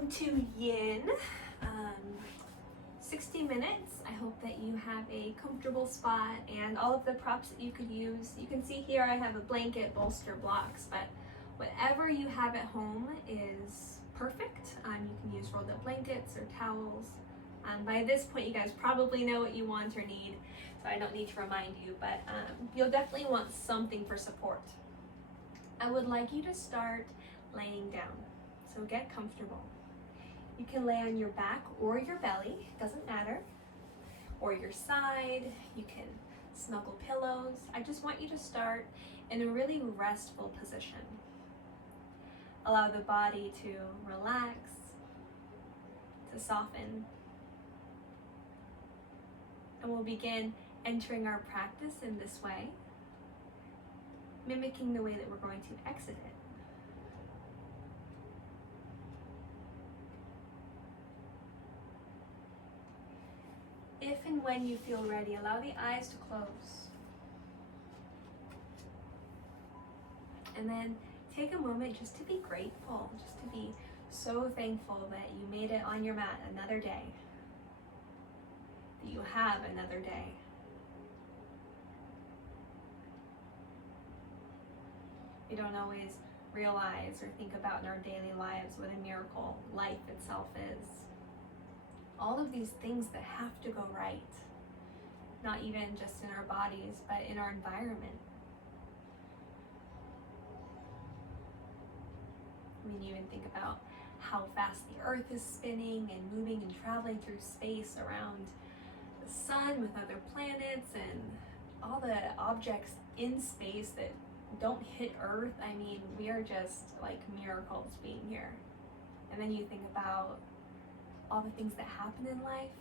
welcome to Yin. 60 minutes. I hope that you have a comfortable spot and all of the props that you could use. You can see here I have a blanket, bolster, blocks, but whatever you have at home is perfect. You can use rolled up blankets or towels. By this point, you guys probably know what you want or need, so I don't need to remind you, but you'll definitely want something for support. I would like you to start laying down, so get comfortable. You can lay on your back or your belly, doesn't matter, or your side. You can snuggle pillows. I just want you to start in a really restful position. Allow the body to relax, to soften. And we'll begin entering our practice in this way, mimicking the way that we're going to exit it. If and when you feel ready, allow the eyes to close. And then take a moment just to be grateful, just to be so thankful that you made it on your mat another day, that you have another day. We don't always realize or think about in our daily lives what a miracle life itself is. All of these things that have to go right, not even just in our bodies, but in our environment. I mean, you even think about how fast the earth is spinning and moving and traveling through space around the sun with other planets and all the objects in space that don't hit Earth. I mean, we are just like miracles being here. And then you think about all the things that happen in life,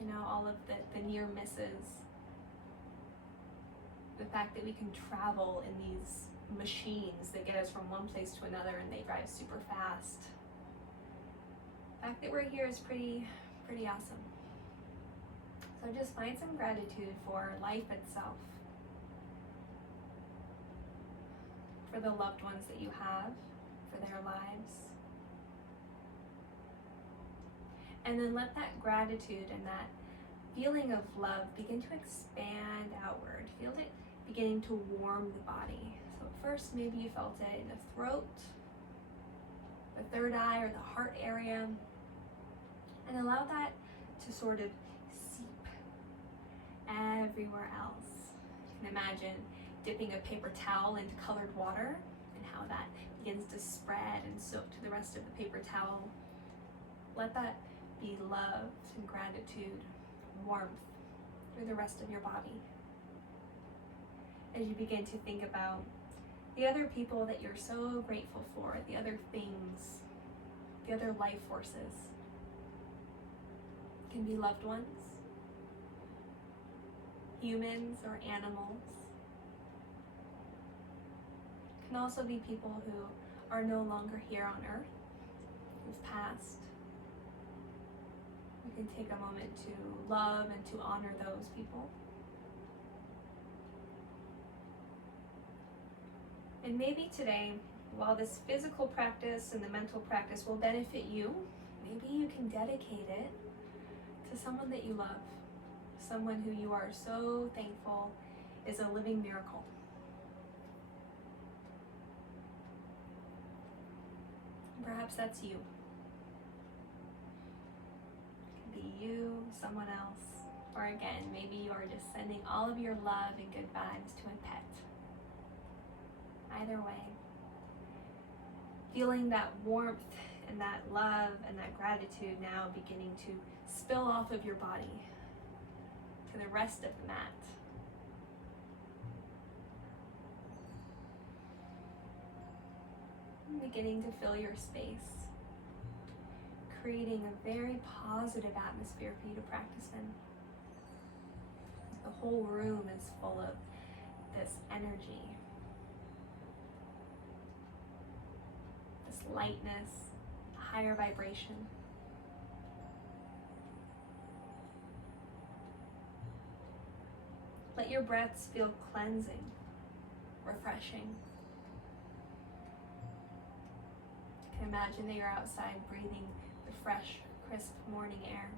you know, all of the near misses, the fact that we can travel in these machines that get us from one place to another and they drive super fast. The fact that we're here is pretty awesome. So just find some gratitude for life itself, for the loved ones that you have, for their lives. And then let that gratitude and that feeling of love begin to expand outward. Feel it beginning to warm the body. So at first, maybe you felt it in the throat, the third eye, or the heart area. And allow that to sort of seep everywhere else. You can imagine dipping a paper towel into colored water and how that begins to spread and soak to the rest of the paper towel. Let that be love and gratitude, warmth through the rest of your body. As you begin to think about the other people that you're so grateful for, the other things, the other life forces. It can be loved ones, humans or animals. It can also be people who are no longer here on Earth, who've passed. You can take a moment to love and to honor those people. And maybe today, while this physical practice and the mental practice will benefit you, maybe you can dedicate it to someone that you love, someone who you are so thankful is a living miracle. Perhaps that's you. You, someone else, or again, maybe you are just sending all of your love and good vibes to a pet. Either way, feeling that warmth and that love and that gratitude now beginning to spill off of your body to the rest of the mat. Beginning to fill your space, creating a very positive atmosphere for you to practice in. The whole room is full of this energy, this lightness, higher vibration. Let your breaths feel cleansing, refreshing. You can imagine that you're outside breathing the fresh, crisp morning air.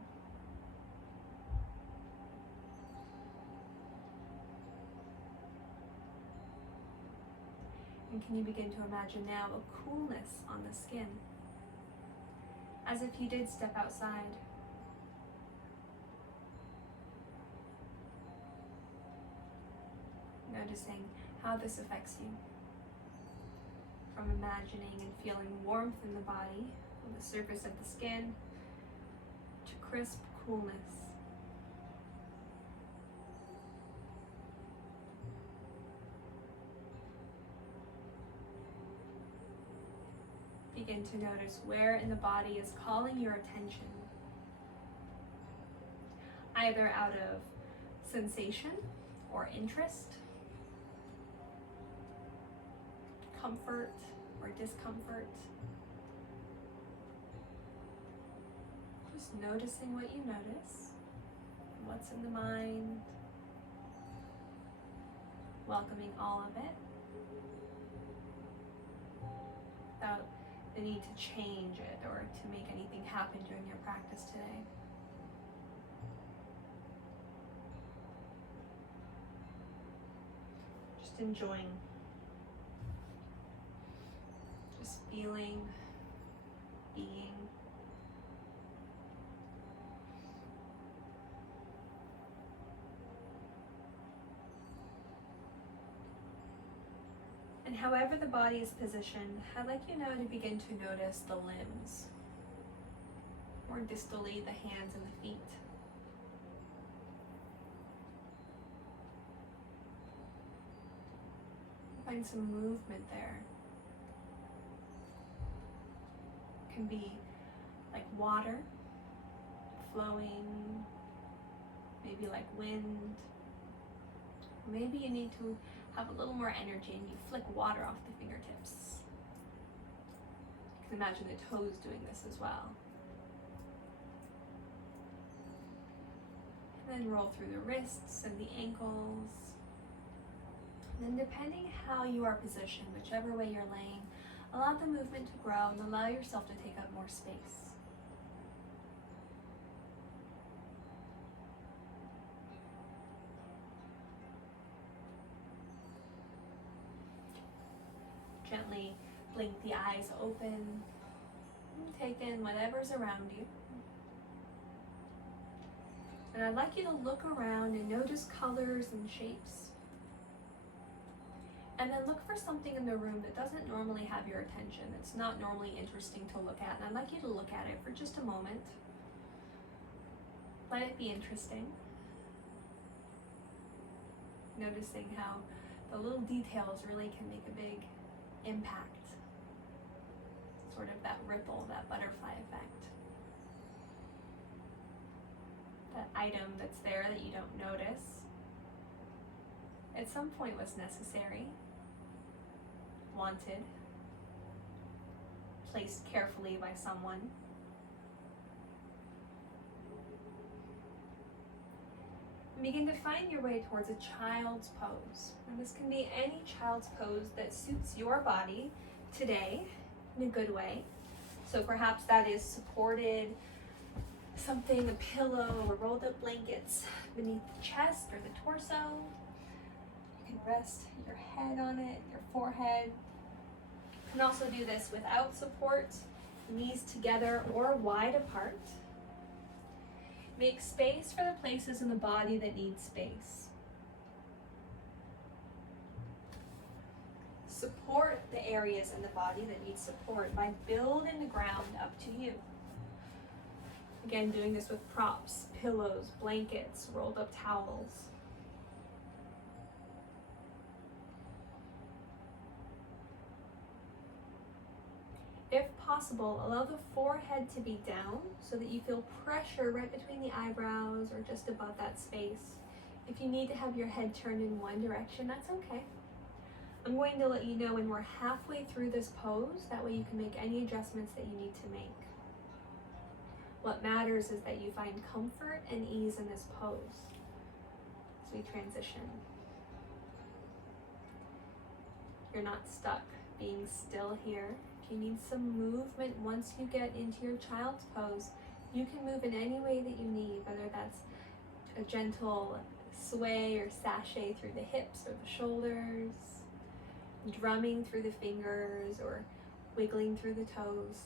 And can you begin to imagine now a coolness on the skin, as if you did step outside? Noticing how this affects you. From imagining and feeling warmth in the body, on the surface of the skin, to crisp coolness. Begin to notice where in the body is calling your attention, either out of sensation or interest, comfort or discomfort. Just noticing what you notice, what's in the mind, welcoming all of it, without the need to change it or to make anything happen during your practice today. Just enjoying, just feeling, being. And however the body is positioned, I'd like you now to begin to notice the limbs, more distally the hands and the feet. Find some movement there. It can be like water flowing, maybe like wind. Maybe you need to have a little more energy and you flick water off the fingertips. You can imagine the toes doing this as well. And then roll through the wrists and the ankles. And then depending how you are positioned, whichever way you're laying, allow the movement to grow and allow yourself to take up more space. Gently blink the eyes open and take in whatever's around you. And I'd like you to look around and notice colors and shapes. And then look for something in the room that doesn't normally have your attention, that's not normally interesting to look at. And I'd like you to look at it for just a moment. Let it be interesting. Noticing how the little details really can make a big impact. Sort of that ripple, that butterfly effect. That item that's there that you don't notice, at some point was necessary, wanted, placed carefully by someone. Begin to find your way towards a child's pose. And this can be any child's pose that suits your body today in a good way. So perhaps that is supported, something, a pillow or rolled up blankets beneath the chest or the torso. You can rest your head on it, your forehead. You can also do this without support, knees together or wide apart. Make space for the places in the body that need space. Support the areas in the body that need support by building the ground up to you. Again, doing this with props, pillows, blankets, rolled up towels. If possible, allow the forehead to be down so that you feel pressure right between the eyebrows or just above that space. If you need to have your head turned in one direction, that's okay. I'm going to let you know when we're halfway through this pose, that way you can make any adjustments that you need to make. What matters is that you find comfort and ease in this pose as we transition. You're not stuck being still here. If you need some movement once you get into your child's pose, you can move in any way that you need, whether that's a gentle sway or sashay through the hips or the shoulders, drumming through the fingers or wiggling through the toes.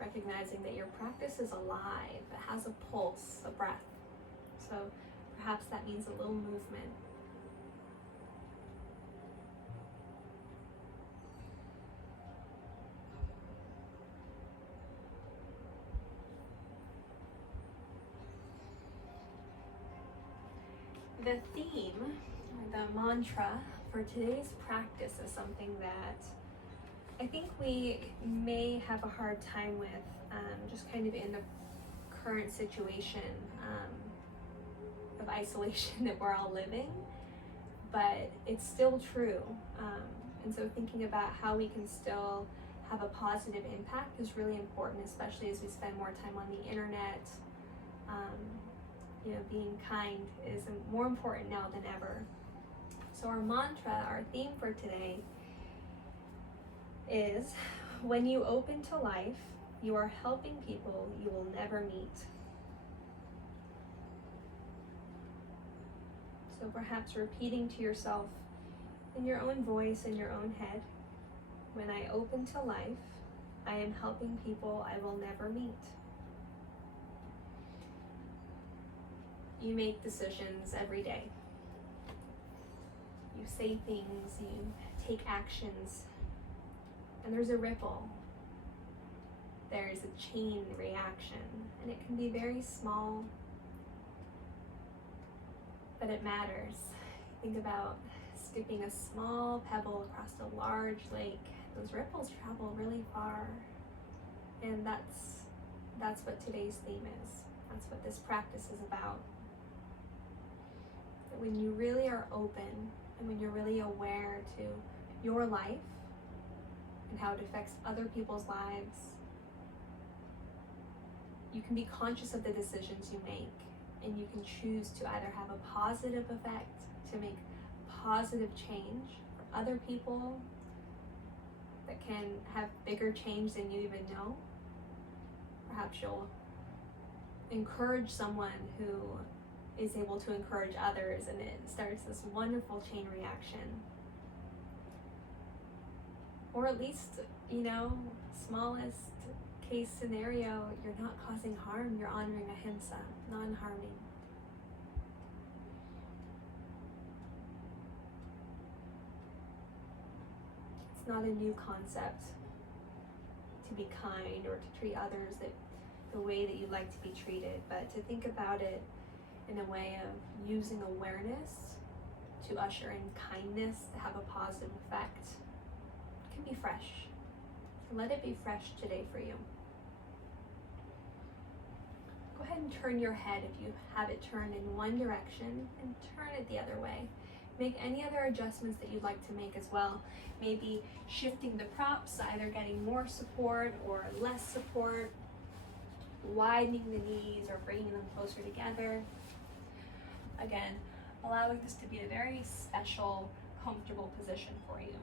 Recognizing that your practice is alive, it has a pulse, a breath. So perhaps that means a little movement. The theme, or the mantra for today's practice is something that I think we may have a hard time with, just kind of in the current situation of isolation that we're all living, but it's still true. And so thinking about how we can still have a positive impact is really important, especially as we spend more time on the internet. Being kind is more important now than ever. So our mantra, our theme for today is, when you open to life, you are helping people you will never meet. So perhaps repeating to yourself in your own voice, in your own head, when I open to life, I am helping people I will never meet. You make decisions every day. You say things, you take actions, and there's a ripple. There's a chain reaction, and it can be very small, but it matters. Think about skipping a small pebble across a large lake. Those ripples travel really far, and that's what today's theme is. That's what this practice is about. That when you really are open and when you're really aware to your life and how it affects other people's lives, you can be conscious of the decisions you make, and you can choose to either have a positive effect, to make positive change for other people that can have bigger change than you even know. Perhaps you'll encourage someone who is able to encourage others, and it starts this wonderful chain reaction. Or at least, smallest case scenario, you're not causing harm, you're honoring ahimsa, non-harming. It's not a new concept to be kind or to treat others the way that you'd like to be treated, but to think about it in a way of using awareness to usher in kindness to have a positive effect. It can be fresh. So let it be fresh today for you. Go ahead and turn your head if you have it turned in one direction, and turn it the other way. Make any other adjustments that you'd like to make as well. Maybe shifting the props, either getting more support or less support, widening the knees or bringing them closer together. Again, allowing this to be a very special, comfortable position for you.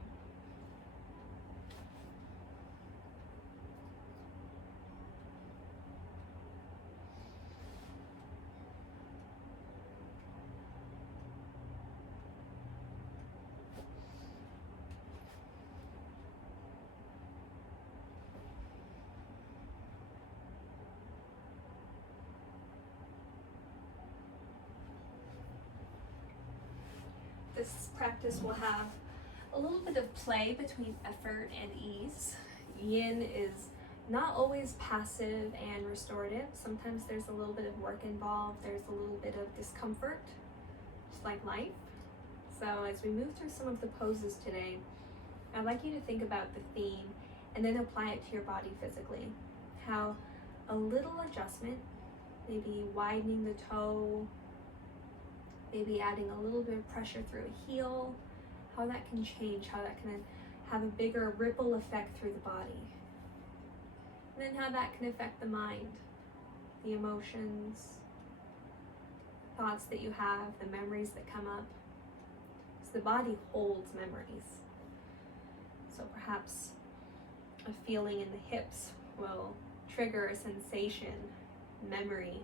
This practice will have a little bit of play between effort and ease. Yin is not always passive and restorative. Sometimes there's a little bit of work involved. There's a little bit of discomfort, just like life. So as we move through some of the poses today, I'd like you to think about the theme and then apply it to your body physically. How a little adjustment, maybe widening the toe, maybe adding a little bit of pressure through a heel, how that can change, how that can have a bigger ripple effect through the body. And then how that can affect the mind, the emotions, thoughts that you have, the memories that come up. the body holds memories. So perhaps a feeling in the hips will trigger a sensation, memory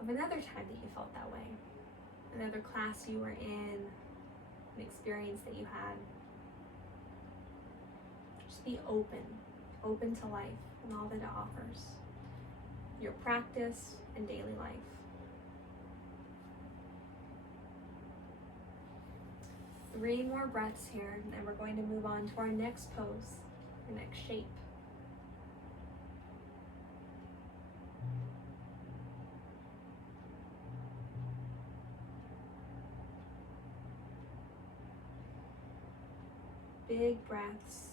of another time that you felt that way, another class you were in, an experience that you had. Just be open to life and all that it offers, your practice and daily life. Three more breaths here, and then we're going to move on to our next pose, our next shape. Big breaths,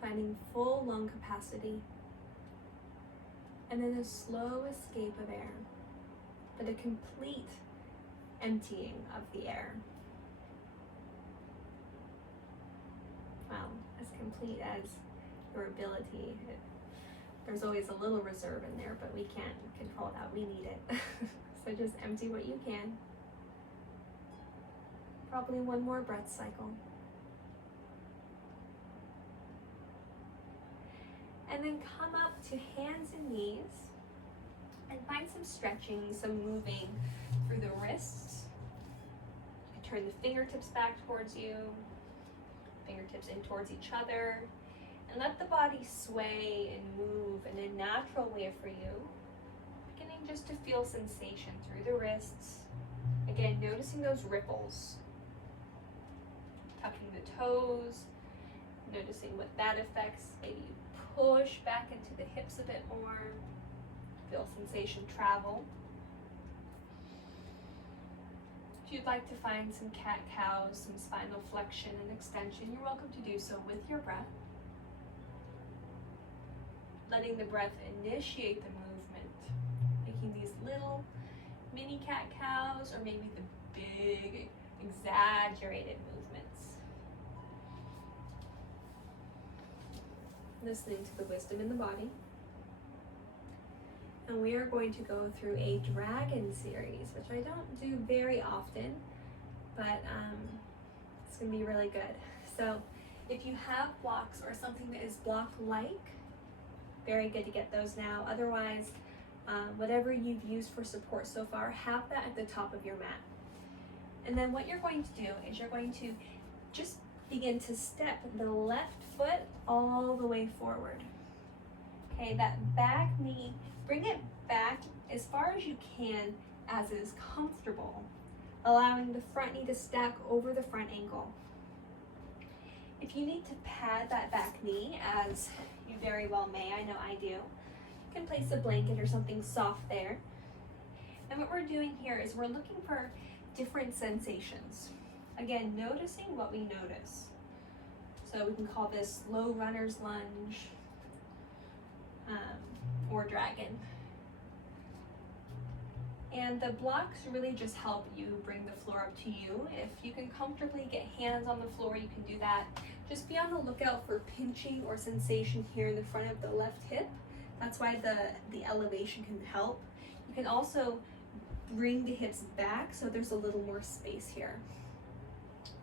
finding full lung capacity, and then a slow escape of air, but a complete emptying of the air. Well, as complete as your ability. There's always a little reserve in there, but we can't control that. We need it. So just empty what you can. Probably one more breath cycle. And then come up to hands and knees and find some stretching, some moving through the wrists. You can turn the fingertips back towards you, fingertips in towards each other, and let the body sway and move in a natural way for you. Beginning just to feel sensation through the wrists. Again, noticing those ripples. Tucking the toes, noticing what that affects. Maybe you push back into the hips a bit more. Feel sensation travel. If you'd like to find some cat-cows, some spinal flexion and extension, you're welcome to do so with your breath. Letting the breath initiate the movement, making these little mini cat-cows or maybe the big, exaggerated movements. Listening to the wisdom in the body. And we are going to go through a dragon series, which I don't do very often, but it's going to be really good. So if you have blocks or something that is block-like, very good to get those now. Otherwise, whatever you've used for support so far, have that at the top of your mat. And then what you're going to do is you're going to just begin to step the left foot all the way forward. Okay, that back knee, bring it back as far as you can as is comfortable, allowing the front knee to stack over the front ankle. If you need to pad that back knee, as you very well may, I know I do, you can place a blanket or something soft there. And what we're doing here is we're looking for different sensations. Again, noticing what we notice. So we can call this low runner's lunge or dragon. And the blocks really just help you bring the floor up to you. If you can comfortably get hands on the floor, you can do that. Just be on the lookout for pinching or sensation here in the front of the left hip. That's why the elevation can help. You can also bring the hips back so there's a little more space here.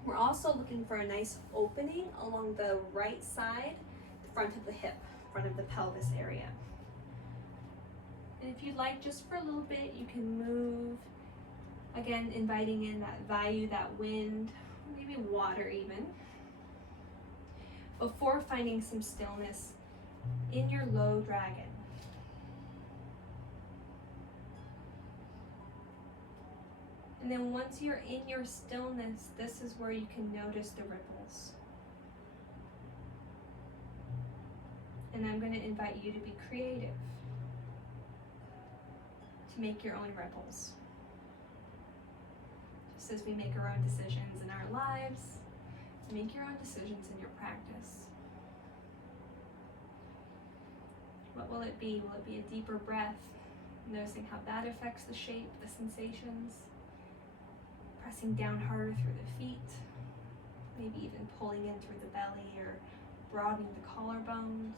We're also looking for a nice opening along the right side, the front of the hip, front of the pelvis area. And if you'd like, just for a little bit, you can move, again, inviting in that value, that wind, maybe water even, before finding some stillness in your low dragon. And then once you're in your stillness, this is where you can notice the ripples. And I'm going to invite you to be creative, to make your own ripples. Just as we make our own decisions in our lives, make your own decisions in your practice. What will it be? Will it be a deeper breath? Noticing how that affects the shape, the sensations. Pressing down harder through the feet. Maybe even pulling in through the belly or broadening the collarbones.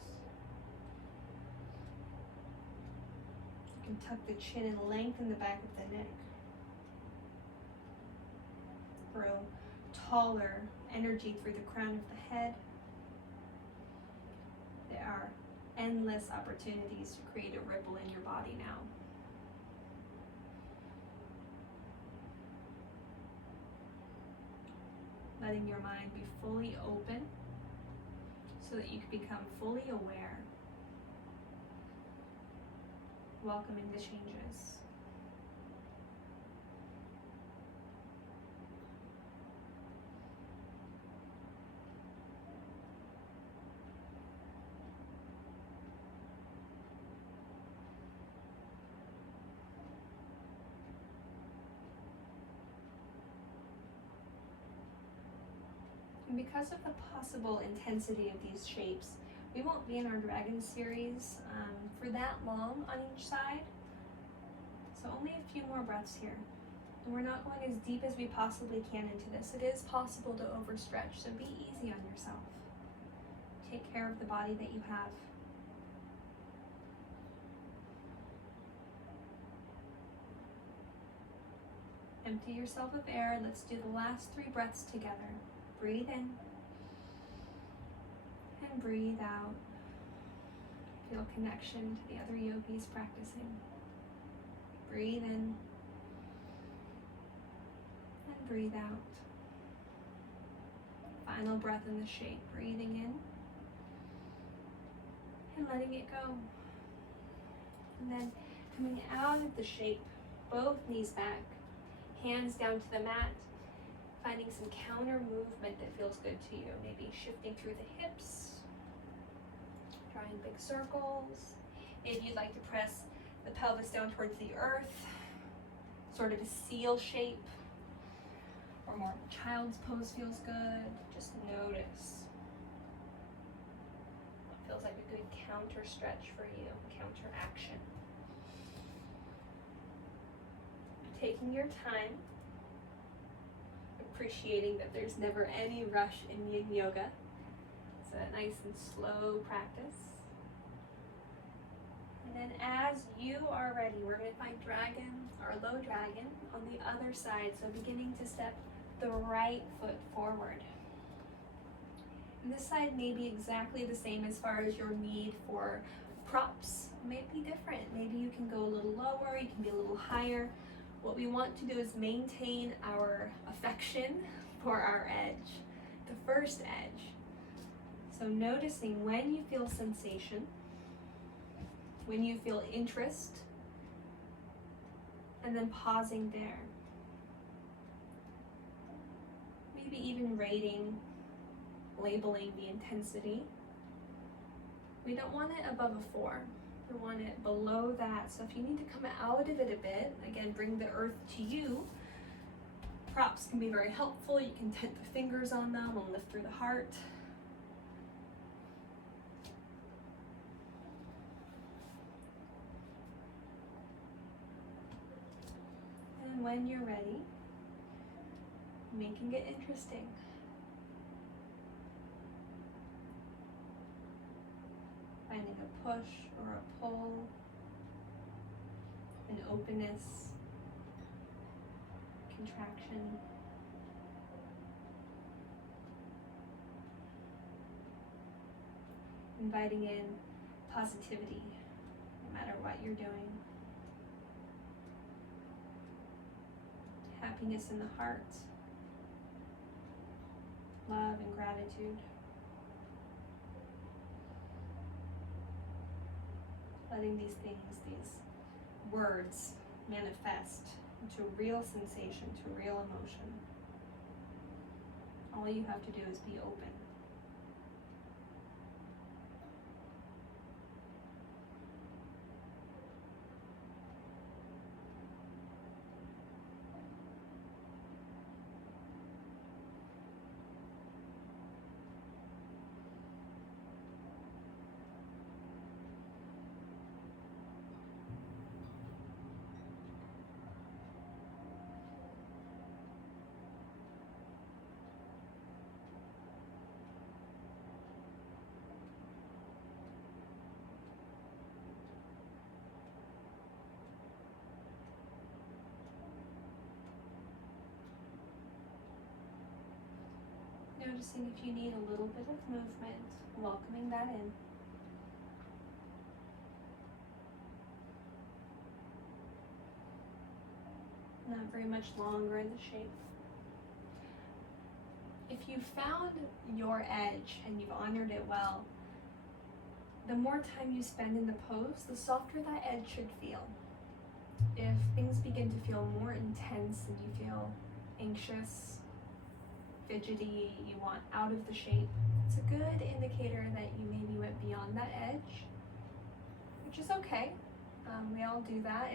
You can tuck the chin and lengthen the back of the neck. grow taller, energy through the crown of the head. There are endless opportunities to create a ripple in your body now. Letting your mind be fully open so that you can become fully aware. Welcoming the changes. And because of the possible intensity of these shapes, we won't be in our dragon series for that long on each side. So only a few more breaths here. And we're not going as deep as we possibly can into this. It is possible to overstretch, so be easy on yourself. Take care of the body that you have. Empty yourself of air. Let's do the last 3 breaths together. Breathe in and breathe out. Feel connection to the other yogis practicing. Breathe in and breathe out. Final breath in the shape. Breathing in and letting it go. And then coming out of the shape, both knees back, hands down to the mat. Finding some counter movement that feels good to you. Maybe shifting through the hips, drawing big circles. Maybe you'd like to press the pelvis down towards the earth, sort of a seal shape, or more child's pose feels good. Just notice. Feels like a good counter stretch for you, counter action. Taking your time, appreciating that there's never any rush in yin yoga. It's a nice and slow practice. And then as you are ready, we're going to find dragon or low dragon on the other side. So beginning to step the right foot forward. And this side may be exactly the same as far as your need for props. It may be different. Maybe you can go a little lower, you can be a little higher. What we want to do is maintain our affection for our edge, the first edge. So noticing when you feel sensation, when you feel interest, and then pausing there. Maybe even rating, labeling the intensity. We don't want it above a 4. We want it below that. So if you need to come out of it a bit, again, bring the earth to you. Props can be very helpful. You can tent the fingers on them and lift through the heart. And when you're ready, making it interesting. Finding a push or a pull, an openness, contraction. Inviting in positivity, no matter what you're doing. Happiness in the heart, love and gratitude. Letting these things, these words manifest into real sensation, to real emotion. All you have to do is be open. noticing if you need a little bit of movement, welcoming that in. Not very much longer in the shape. If you found your edge and you've honored it well, the more time you spend in the pose, the softer that edge should feel. If things begin to feel more intense and you feel anxious, fidgety, you want out of the shape, it's a good indicator that you maybe went beyond that edge, which is okay. We all do that.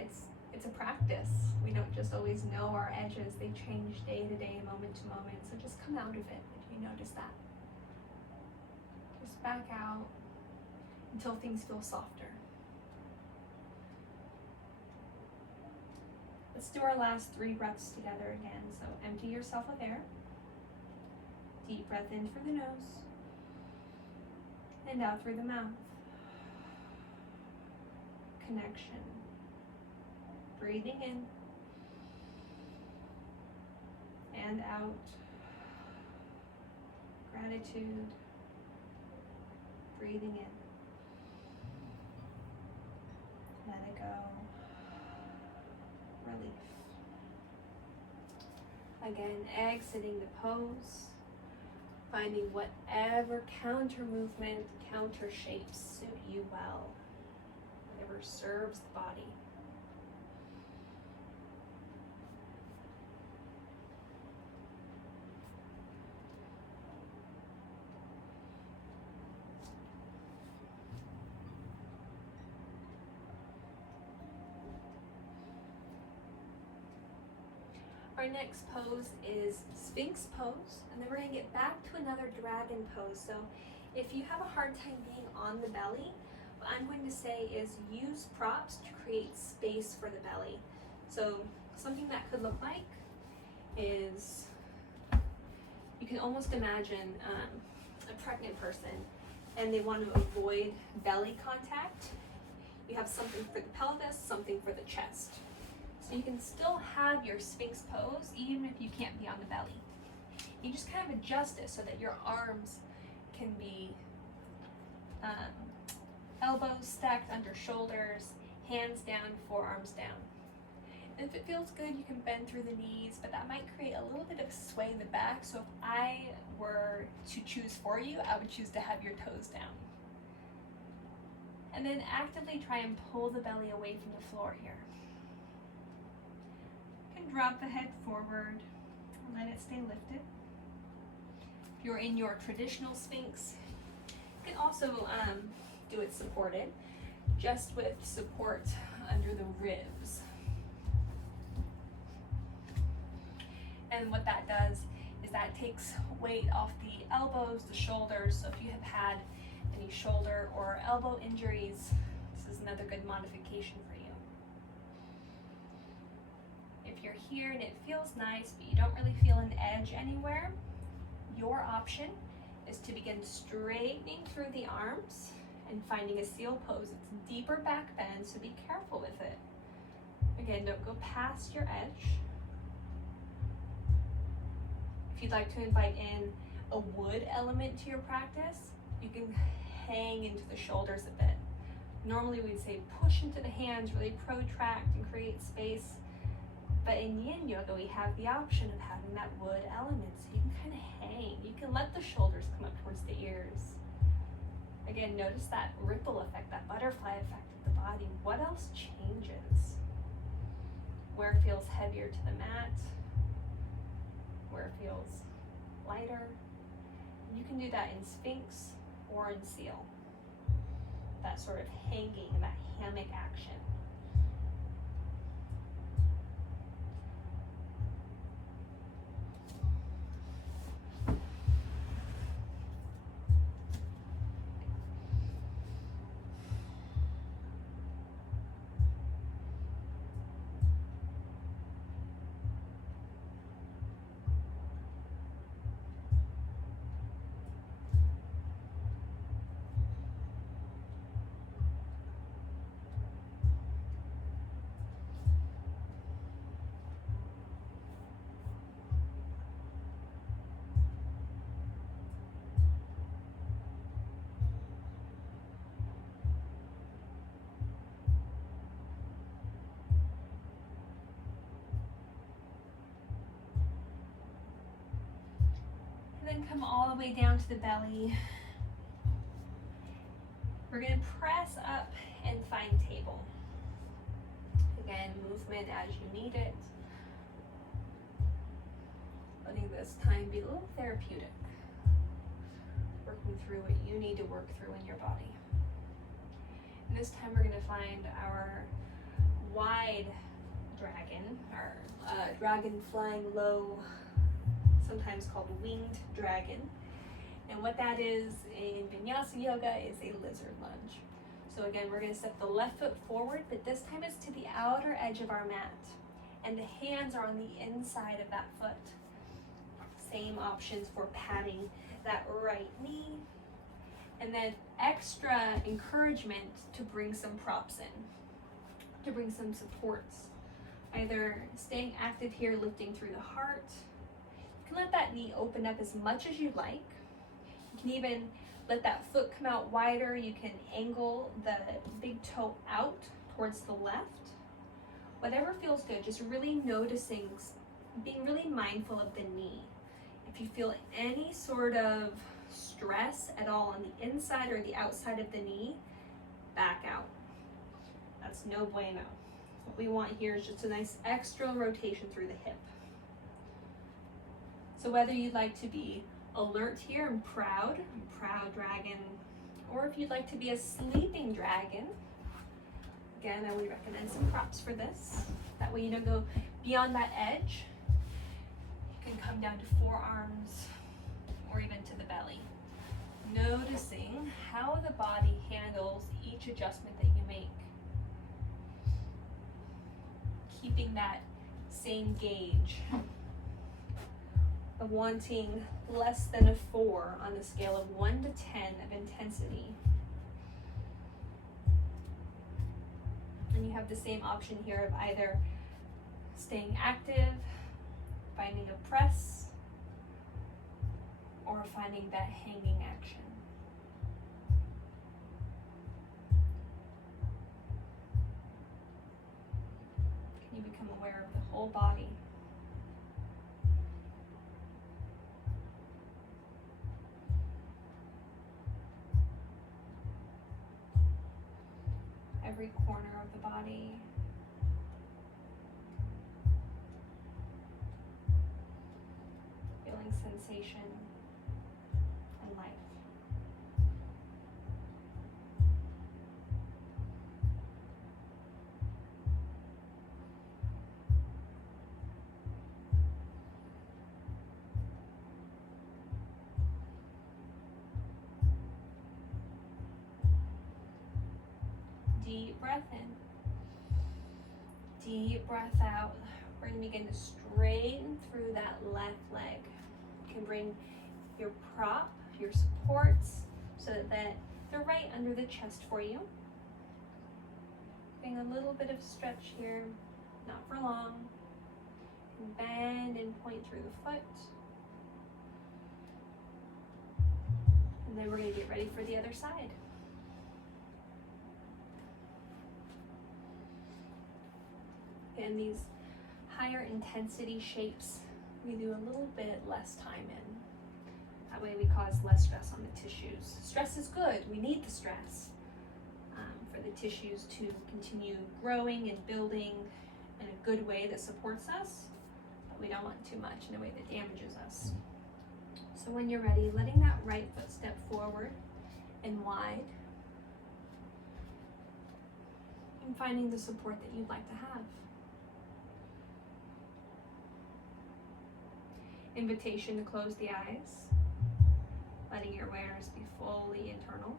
It's a practice. We don't just always know our edges. They change day to day, moment to moment. So just come out of it if you notice that. Just back out until things feel softer. Let's do our last 3 breaths together again. So empty yourself of air. Deep breath in through the nose and out through the mouth. Connection. Breathing in and out. Gratitude. Breathing in. Let it go. Relief. Again, exiting the pose. Finding whatever counter movement, counter shapes suit you well. Whatever serves the body. Our next pose is Sphinx pose, and then we're going to get back to another dragon pose. So if you have a hard time being on the belly, what I'm going to say is use props to create space for the belly. So something that could look like is, you can almost imagine a pregnant person and they want to avoid belly contact. You have something for the pelvis, something for the chest. So you can still have your Sphinx pose even if you can't be on the belly. You just kind of adjust it so that your arms can be elbows stacked under shoulders, hands down, forearms down. And if it feels good, you can bend through the knees, but that might create a little bit of sway in the back. So if I were to choose for you, I would choose to have your toes down. And then actively try and pull the belly away from the floor here. Drop the head forward and let it stay lifted. If you're in your traditional Sphinx, you can also do it supported, just with support under the ribs. And what that does is that takes weight off the elbows, the shoulders. So if you have had any shoulder or elbow injuries, this is another good modification for you. If you're here and it feels nice, but you don't really feel an edge anywhere, your option is to begin straightening through the arms and finding a seal pose. It's a deeper back bend, so be careful with it. Again, don't go past your edge. If you'd like to invite in a wood element to your practice, you can hang into the shoulders a bit. Normally we'd say push into the hands, really protract and create space. But in Yin Yoga, we have the option of having that wood element, so you can kind of hang. You can let the shoulders come up towards the ears. Again, notice that ripple effect, that butterfly effect of the body. What else changes? Where it feels heavier to the mat, where it feels lighter. You can do that in Sphinx or in Seal. That sort of hanging, that hammock action. then come all the way down to the belly. We're going to press up and find table. Again, movement as you need it. Letting this time be a little therapeutic. Working through what you need to work through in your body. And this time we're going to find our wide dragon, our dragon flying low, sometimes called winged dragon. And what that is in Vinyasa Yoga is a lizard lunge. So again, we're going to step the left foot forward, but this time it's to the outer edge of our mat. And the hands are on the inside of that foot. Same options for patting that right knee. And then extra encouragement to bring some props in, to bring some supports. Either staying active here, lifting through the heart. You can let that knee open up as much as you like. You can even let that foot come out wider. You can angle the big toe out towards the left. Whatever feels good, just really noticing, being really mindful of the knee. If you feel any sort of stress at all on the inside or the outside of the knee, back out. That's no bueno. What we want here is just a nice extra rotation through the hip. So whether you'd like to be alert here and proud dragon, or if you'd like to be a sleeping dragon, again, I would recommend some props for this. That way you don't go beyond that edge. You can come down to forearms or even to the belly. Noticing how the body handles each adjustment that you make. Keeping that same gauge of wanting less than a 4 on the scale of 1 to 10 of intensity. And you have the same option here of either staying active, finding a press, or finding that hanging action. Can you become aware of the whole body? Every corner of the body. Feeling sensation and life. Deep breath in. Deep breath out. We're going to begin to straighten through that left leg. You can bring your prop, your supports, so that they're right under the chest for you. Doing a little bit of stretch here, not for long. And bend and point through the foot. And then we're going to get ready for the other side. And these higher intensity shapes, we do a little bit less time in. That way we cause less stress on the tissues. Stress is good, we need the stress for the tissues to continue growing and building in a good way that supports us, but we don't want too much in a way that damages us. So when you're ready, letting that right foot step forward and wide, and finding the support that you'd like to have. Invitation to close the eyes, letting your awareness be fully internal.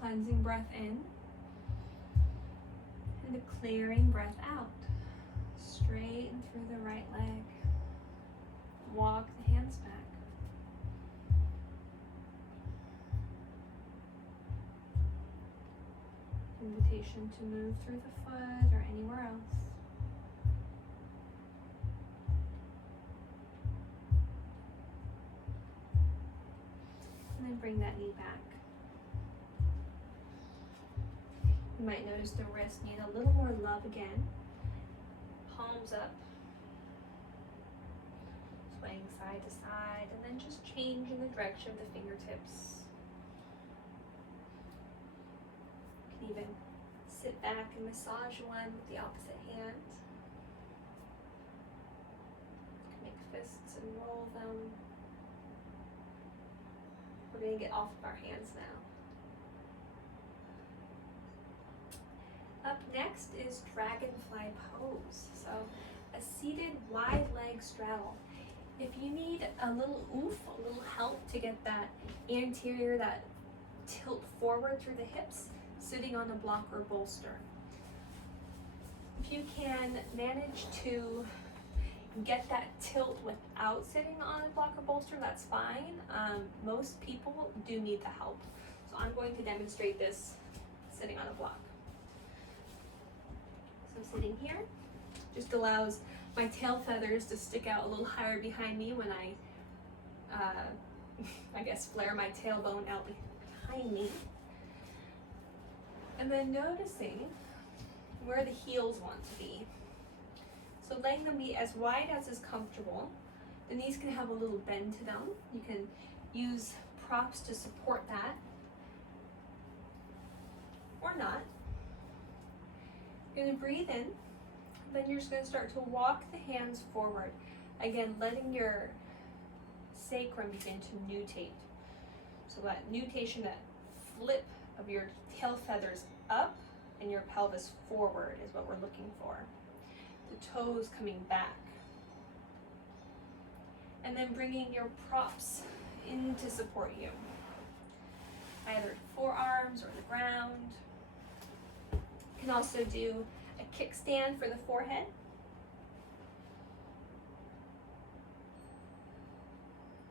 cleansing breath in and a clearing breath out. Straighten through the right leg. Walk the hands back. Invitation to move through the foot or anywhere else. And then bring that knee back. You might notice the wrist need a little more love again. Palms up. Swaying side to side, and then just change in the direction of the fingertips. You can even sit back and massage one with the opposite hand. You can make fists and roll them. We're going to get off of our hands now. Up next is dragonfly pose. So a seated wide leg straddle. If you need a little oomph, a little help to get that anterior, that tilt forward through the hips, sitting on a block or bolster. If you can manage to get that tilt without sitting on a block or bolster, that's fine. Most people do need the help. So I'm going to demonstrate this sitting on a block. So sitting here just allows my tail feathers to stick out a little higher behind me when I guess flare my tailbone out behind me. And then noticing where the heels want to be. So letting them be as wide as is comfortable. The knees can have a little bend to them. You can use props to support that, or not. You're going to breathe in, then you're just going to start to walk the hands forward. Again, letting your sacrum begin to nutate. So that nutation, that flip of your tail feathers up and your pelvis forward is what we're looking for. The toes coming back. And then bringing your props in to support you. Either forearms or the ground. You can also do a kickstand for the forehead.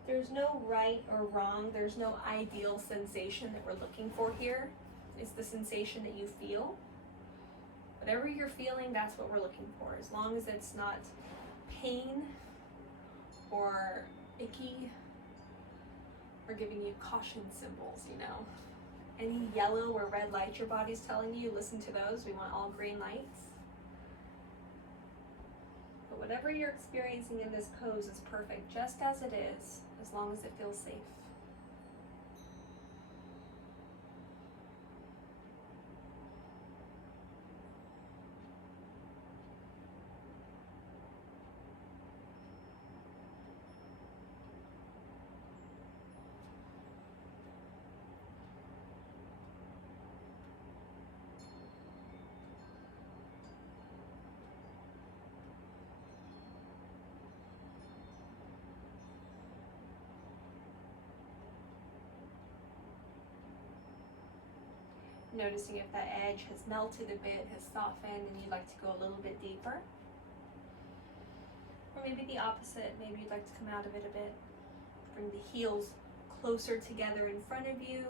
There's no right or wrong. There's no ideal sensation that we're looking for here. It's the sensation that you feel. Whatever you're feeling, that's what we're looking for. As long as it's not pain or icky or giving you caution symbols, you know. Any yellow or red light your body's telling you, listen to those. We want all green lights. But whatever you're experiencing in this pose is perfect, just as it is, as long as it feels safe. Noticing if that edge has melted a bit, has softened, and you'd like to go a little bit deeper. Or maybe the opposite, maybe you'd like to come out of it a bit. Bring the heels closer together in front of you.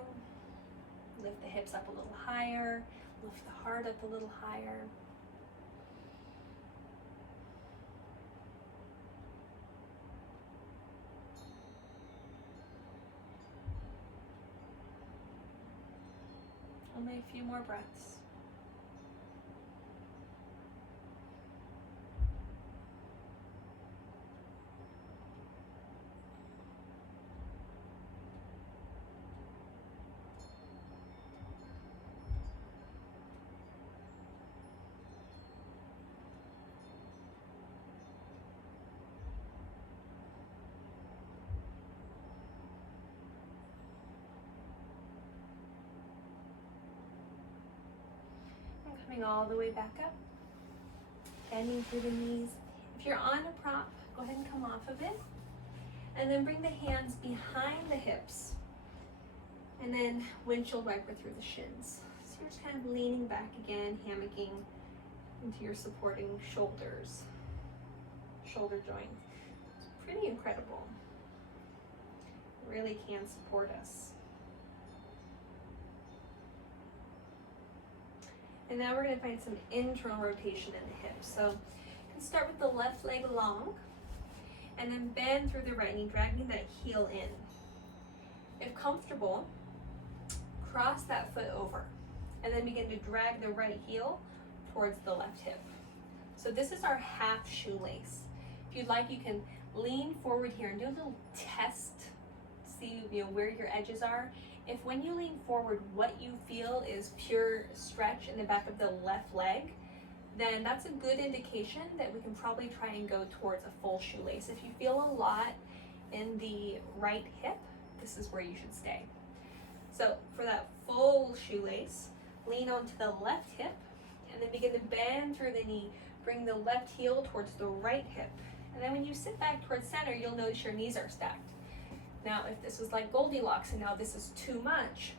Lift the hips up a little higher. Lift the heart up a little higher. Only a few more breaths. Coming all the way back up, bending through the knees. If you're on a prop, go ahead and come off of it. And then bring the hands behind the hips. And then windshield wiper through the shins. So you're just kind of leaning back again, hammocking into your supporting shoulders, shoulder joints. It's pretty incredible. It really can support us. And now we're going to find some internal rotation in the hips. So you can start with the left leg long and then bend through the right knee, dragging that heel in. If comfortable, cross that foot over and then begin to drag the right heel towards the left hip. So this is our half shoelace. If you'd like, you can lean forward here and do a little test, see where your edges are. If when you lean forward, what you feel is pure stretch in the back of the left leg, then that's a good indication that we can probably try and go towards a full shoelace. If you feel a lot in the right hip, this is where you should stay. So for that full shoelace, lean onto the left hip and then begin to bend through the knee. Bring the left heel towards the right hip. And then when you sit back towards center, you'll notice your knees are stacked. Now, if this was like Goldilocks and now this is too much,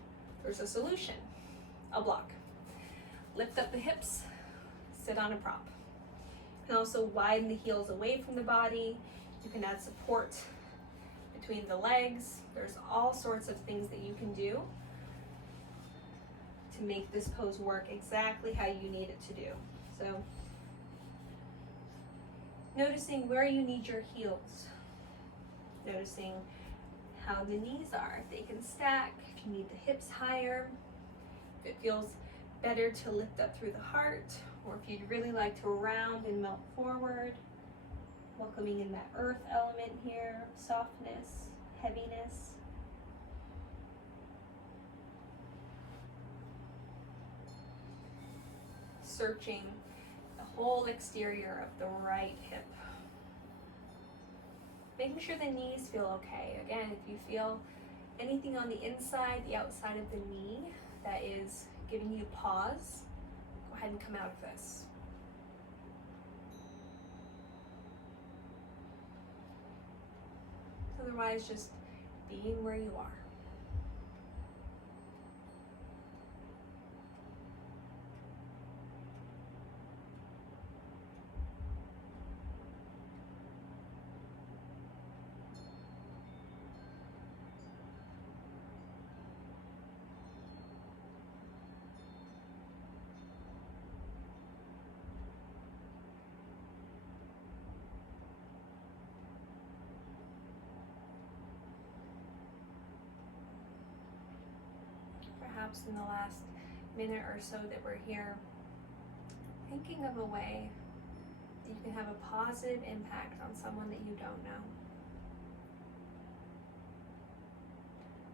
there's a solution, a block. Lift up the hips, sit on a prop. You can also widen the heels away from the body. You can add support between the legs. There's all sorts of things that you can do to make this pose work exactly how you need it to do. So, noticing where you need your heels. Noticing how the knees are, if they can stack, if you need the hips higher, if it feels better to lift up through the heart, or if you'd really like to round and melt forward, welcoming in that earth element here, softness, heaviness. Searching the whole exterior of the right hip. Making sure the knees feel okay. Again, if you feel anything on the inside, the outside of the knee that is giving you pause, go ahead and come out of this. Otherwise, just being where you are. Perhaps in the last minute or so that we're here, thinking of a way that you can have a positive impact on someone that you don't know.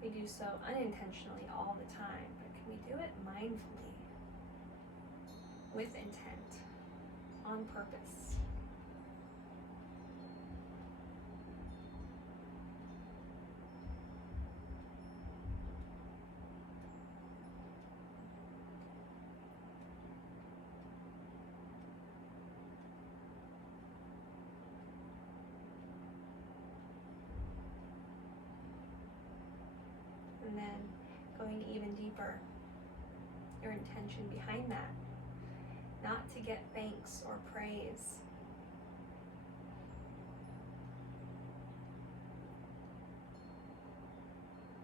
We do so unintentionally all the time, but can we do it mindfully, with intent, on purpose? And then going even deeper, your intention behind that, not to get thanks or praise.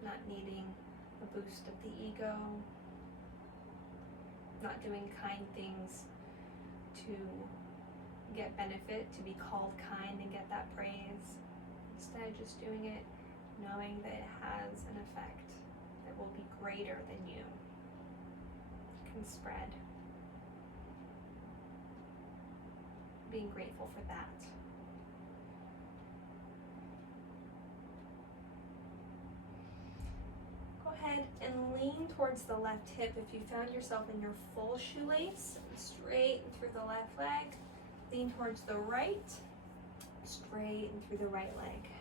Not needing a boost of the ego, not doing kind things to get benefit, to be called kind and get that praise. Instead, just doing it knowing that it has an effect that will be greater than you. It can spread. Being grateful for that. Go ahead and lean towards the left hip if you found yourself in your full shoelace, straight through the left leg. Lean towards the right, straight and through the right leg.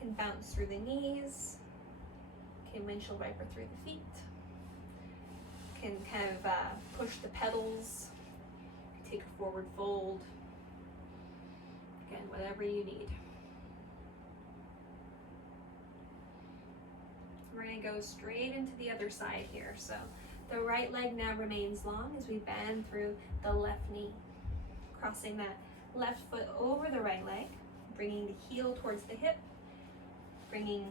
Can bounce through the knees, can windshield wiper through the feet, can kind of push the pedals, take a forward fold, again, whatever you need. we're going to go straight into the other side here. So the right leg now remains long as we bend through the left knee, crossing that left foot over the right leg, bringing the heel towards the hip, bringing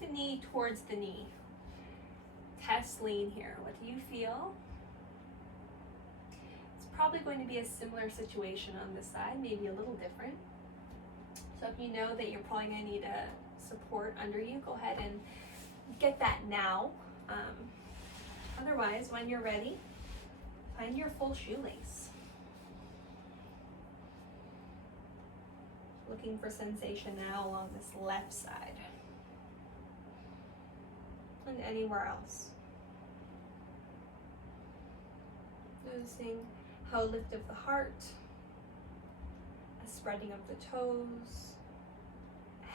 the knee towards the knee. Test lean here. What do you feel? It's probably going to be a similar situation on this side, maybe a little different. So if you know that you're probably going to need a support under you, go ahead and get that now. Otherwise, when you're ready, find your full shoelace. Looking for sensation now along this left side and anywhere else. Noticing how lift of the heart, a spreading of the toes,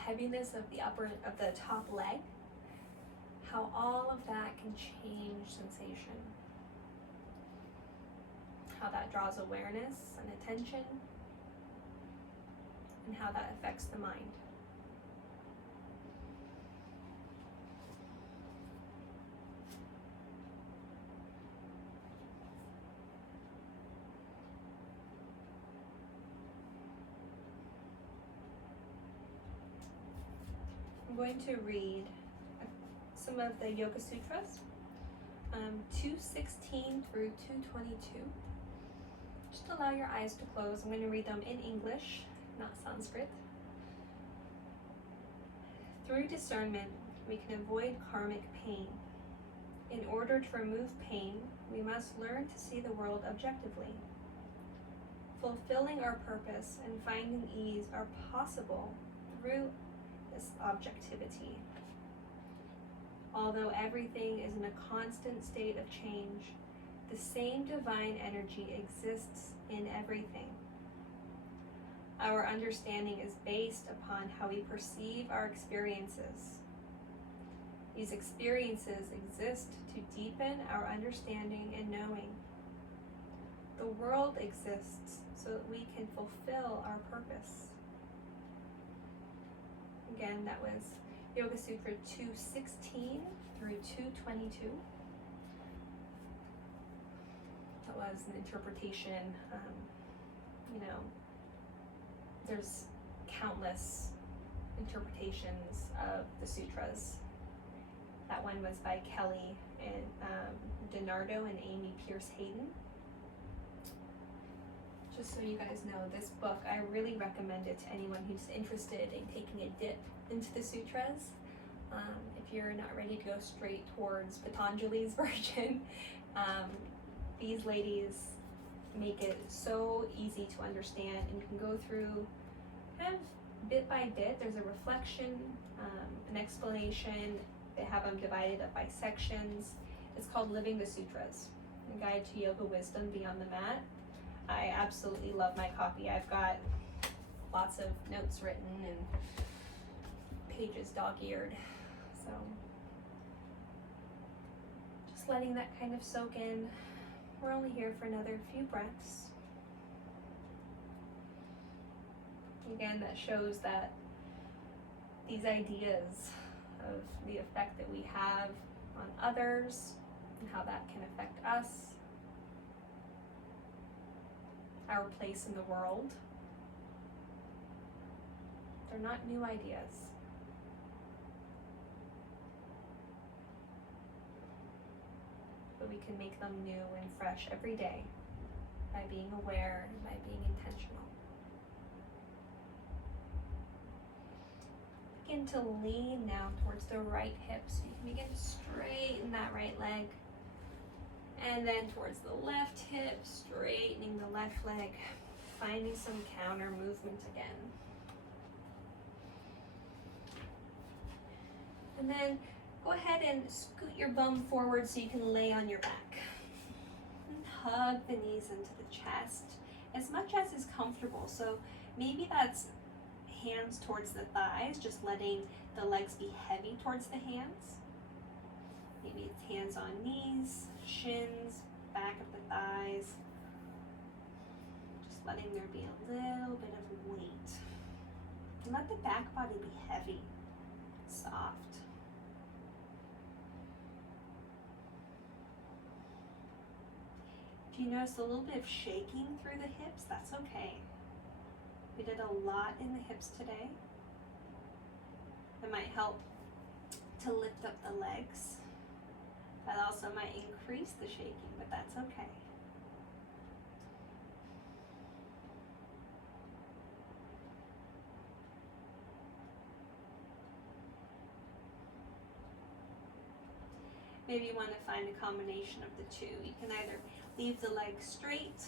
heaviness of the top leg, how all of that can change sensation, how that draws awareness and attention, and how that affects the mind. I'm going to read some of the Yoga Sutras, 216 through 222. Just allow your eyes to close. I'm going to read them in English, not Sanskrit. Through discernment, we can avoid karmic pain. In order to remove pain, we must learn to see the world objectively. Fulfilling our purpose and finding ease are possible through this objectivity. Although everything is in a constant state of change, the same divine energy exists in everything. Our understanding is based upon how we perceive our experiences. These experiences exist to deepen our understanding and knowing. The world exists so that we can fulfill our purpose. Again, that was Yoga Sutra 216 through 222. That was an interpretation. There's countless interpretations of the sutras. That one was by Kelly and DiNardo and Amy Pierce Hayden. Just so you guys know, this book, I really recommend it to anyone who's interested in taking a dip into the sutras. If you're not ready to go straight towards Patanjali's version, these ladies make it so easy to understand, and you can go through kind of bit by bit. There's a reflection, an explanation. They have them divided up by sections. It's called Living the Sutras, A Guide to Yoga Wisdom Beyond the Mat. I absolutely love my copy. I've got lots of notes written and pages dog-eared. So just letting that kind of soak in. We're only here for another few breaths. Again, that shows that these ideas of the effect that we have on others and how that can affect us, our place in the world, they're not new ideas. But we can make them new and fresh every day by being aware and by being intentional. Begin to lean now towards the right hip, so you can begin to straighten that right leg. And then towards the left hip, straightening the left leg, finding some counter movement again. And then go ahead and scoot your bum forward so you can lay on your back. And hug the knees into the chest as much as is comfortable. So maybe that's hands towards the thighs, just letting the legs be heavy towards the hands. Maybe it's hands on knees, shins, back of the thighs. Just letting there be a little bit of weight. And let the back body be heavy, soft. If you notice a little bit of shaking through the hips, that's okay. We did a lot in the hips today. It might help to lift up the legs. That also might increase the shaking, but that's okay. Maybe you want to find a combination of the two. You can either leave the legs straight,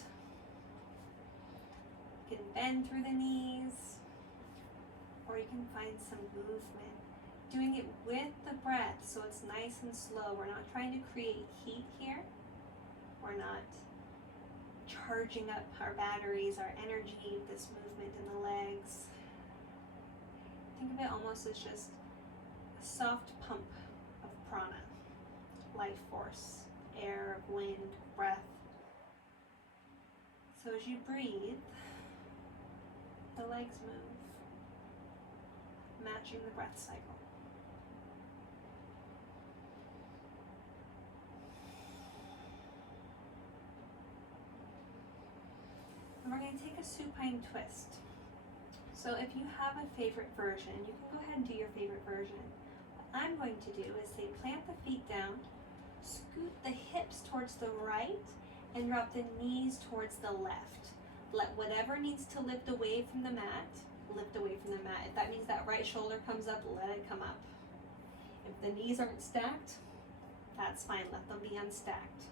you can bend through the knees, or you can find some movement. Doing it with the breath so it's nice and slow. We're not trying to create heat here. We're not charging up our batteries, our energy with this movement in the legs. Think of it almost as just a soft pump of prana. Life force, air, wind, breath. So as you breathe, the legs move, matching the breath cycle. And we're going to take a supine twist. So if you have a favorite version, you can go ahead and do your favorite version. What I'm going to do is say plant the feet down, scoot the hips towards the right, and drop the knees towards the left. Let whatever needs to lift away from the mat, lift away from the mat. If that means that right shoulder comes up, let it come up. If the knees aren't stacked, that's fine, let them be unstacked.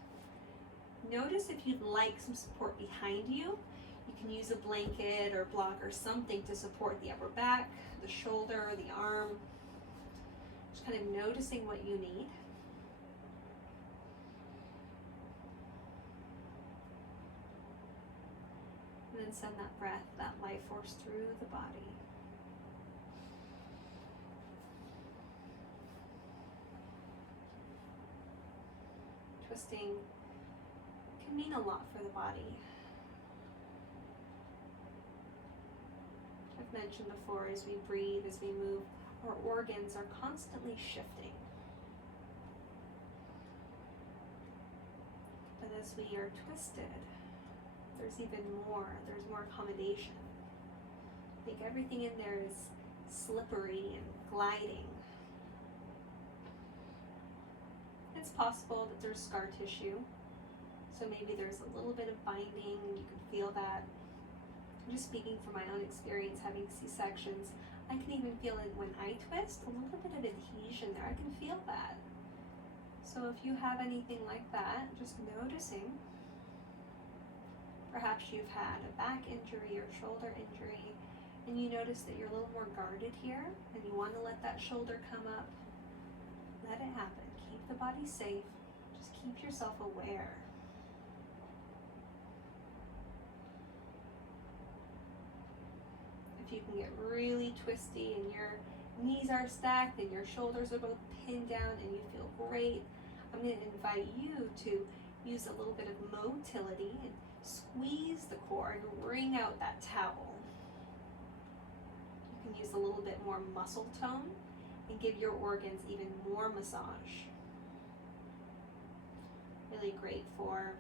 Notice if you'd like some support behind you, you can use a blanket or block or something to support the upper back, the shoulder, the arm. Just kind of noticing what you need. And then send that breath, that life force through the body. Twisting can mean a lot for the body. I've mentioned before, as we breathe, as we move, our organs are constantly shifting. But as we are twisted, there's even more, there's more accommodation. I think everything in there is slippery and gliding. It's possible that there's scar tissue, so maybe there's a little bit of binding, you can feel that. I'm just speaking from my own experience having C-sections. I can even feel it when I twist, a little bit of adhesion there, I can feel that. So if you have anything like that, just noticing. Perhaps you've had a back injury or shoulder injury, and you notice that you're a little more guarded here, and you want to let that shoulder come up. Let it happen. Keep the body safe. Just keep yourself aware. If you can get really twisty and your knees are stacked and your shoulders are both pinned down and you feel great, I'm going to invite you to use a little bit of motility and squeeze the core and wring out that towel. You can use a little bit more muscle tone and give your organs even more massage. Really great for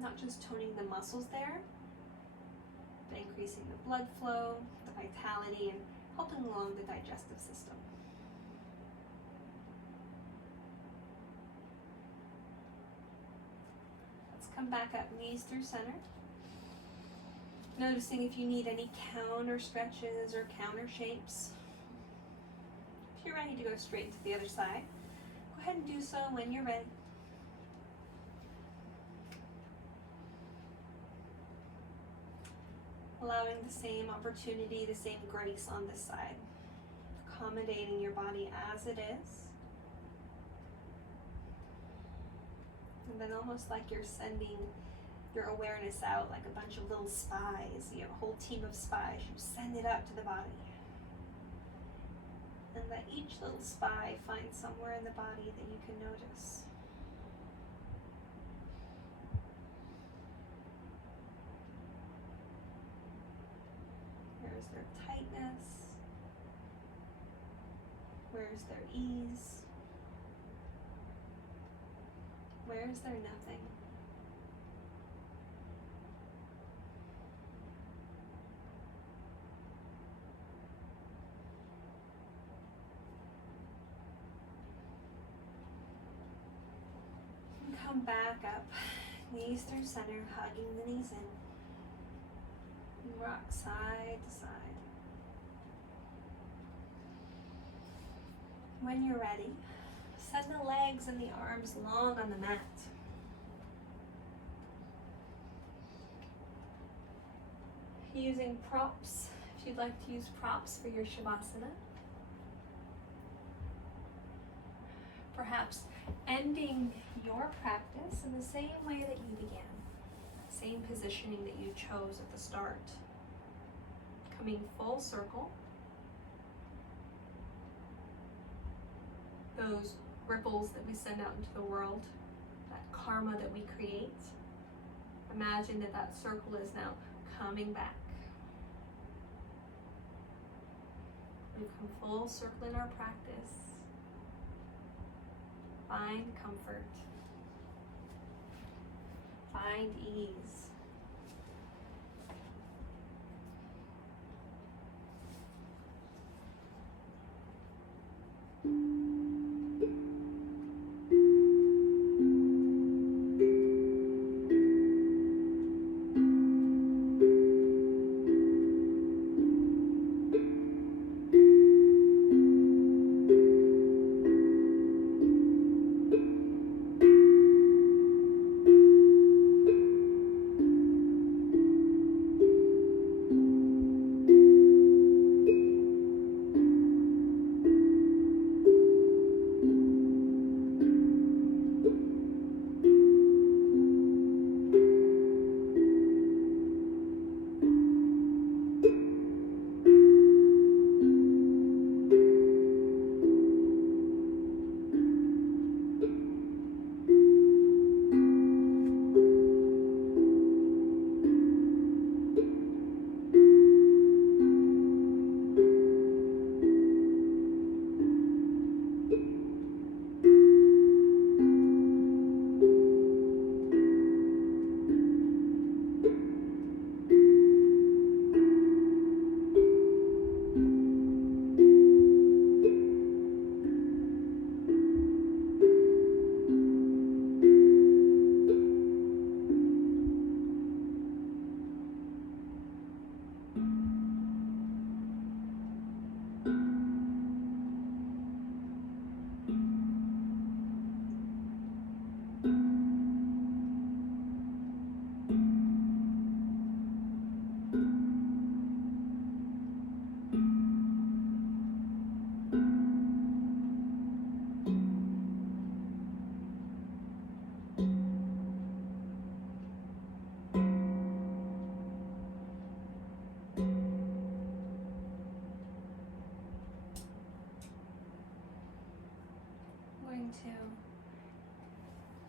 not just toning the muscles there, but increasing the blood flow, the vitality, and helping along the digestive system. Come back up, knees through center. Noticing if you need any counter stretches or counter shapes. If you're ready to go straight to the other side, go ahead and do so when you're ready. Allowing the same opportunity, the same grace on this side. Accommodating your body as it is. And then almost like you're sending your awareness out like a bunch of little spies, you know, a whole team of spies, you send it out to the body. And let each little spy find somewhere in the body that you can notice. Where is their tightness? Where is their ease? Where is there nothing? come back up, knees through center, hugging the knees in. And rock side to side. When you're ready, send the legs and the arms long on the mat. Using props, if you'd like to use props for your Shavasana. Perhaps ending your practice in the same way that you began. Same positioning that you chose at the start. Coming full circle. Those ripples that we send out into the world, that karma that we create. Imagine that that circle is now coming back. We've come full circle in our practice. Find comfort. Find ease.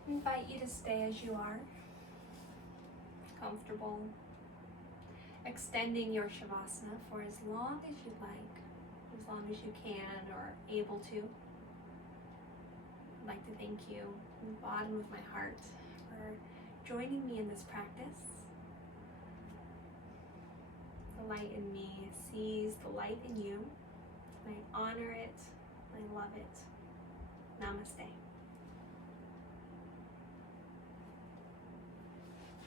To invite you to stay as you are, comfortable, extending your Shavasana for as long as you'd like, as long as you can or able to. I'd like to thank you from the bottom of my heart for joining me in this practice. The light in me sees the light in you, and I honor it, I love it. Namaste.